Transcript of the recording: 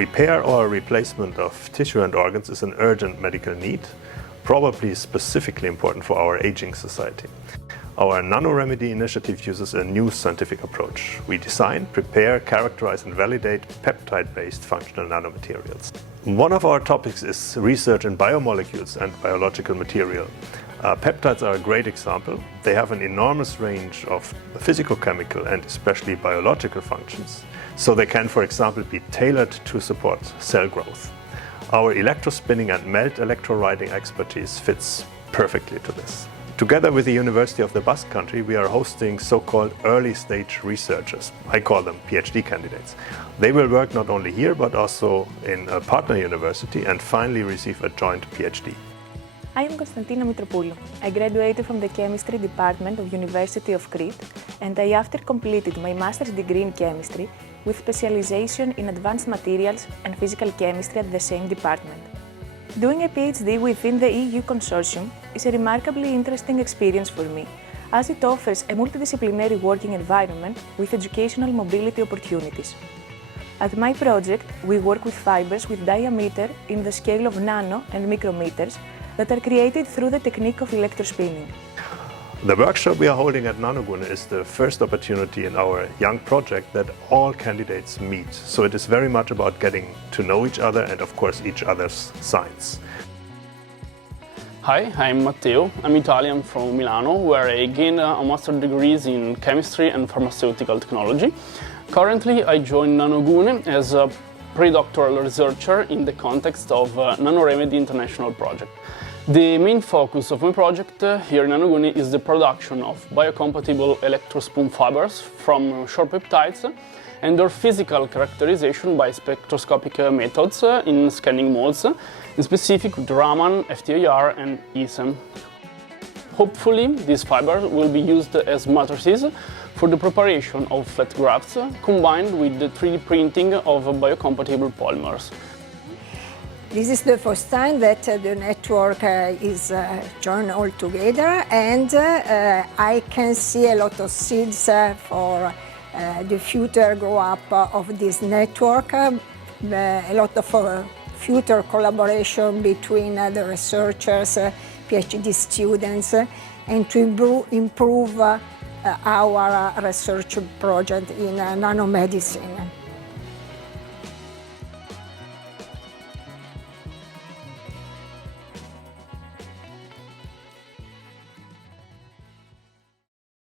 Repair or replacement of tissue and organs is an urgent medical need, probably specifically important for our aging society. Our NanoReMedi initiative uses a new scientific approach. We design, prepare, characterize and validate peptide-based functional nanomaterials. One of our topics is research in biomolecules and biological material. Peptides are a great example. They have an enormous range of physicochemical and especially biological functions. So they can, for example, be tailored to support cell growth. Our electrospinning and melt electrowriting expertise fits perfectly to this. Together with the University of the Basque Country, we are hosting so-called early-stage researchers. I call them PhD candidates. They will work not only here, but also in a partner university and finally receive a joint PhD. I am Konstantina Mitropoulou. I graduated from the Chemistry Department of University of Crete, and I after completed my master's degree in chemistry with specialization in advanced materials and physical chemistry at the same department. Doing a PhD within the EU consortium is a remarkably interesting experience for me, as it offers a multidisciplinary working environment with educational mobility opportunities. At my project, we work with fibers with diameter in the scale of nano and micrometers that are created through the technique of electrospinning. The workshop we are holding at nanoGUNE is the first opportunity in our young project that all candidates meet. So it is very much about getting to know each other and of course each other's science. Hi, I'm Matteo. I'm Italian from Milano, where I gained a master's degrees in chemistry and pharmaceutical technology. Currently, I joined nanoGUNE as a pre-doctoral researcher in the context of NanoReMedi International Project. The main focus of my project here in nanoGUNE is the production of biocompatible electrospoon fibers from short peptides and their physical characterization by spectroscopic methods in scanning modes, in specific with Raman, FTIR and ESEM. Hopefully, these fibers will be used as matrices for the preparation of flat grafts combined with the 3D printing of biocompatible polymers. This is the first time that the network is joined all together, and I can see a lot of seeds for the future grow up of this network, a lot of future collaboration between the researchers, PhD students, and to improve our research project in nanomedicine.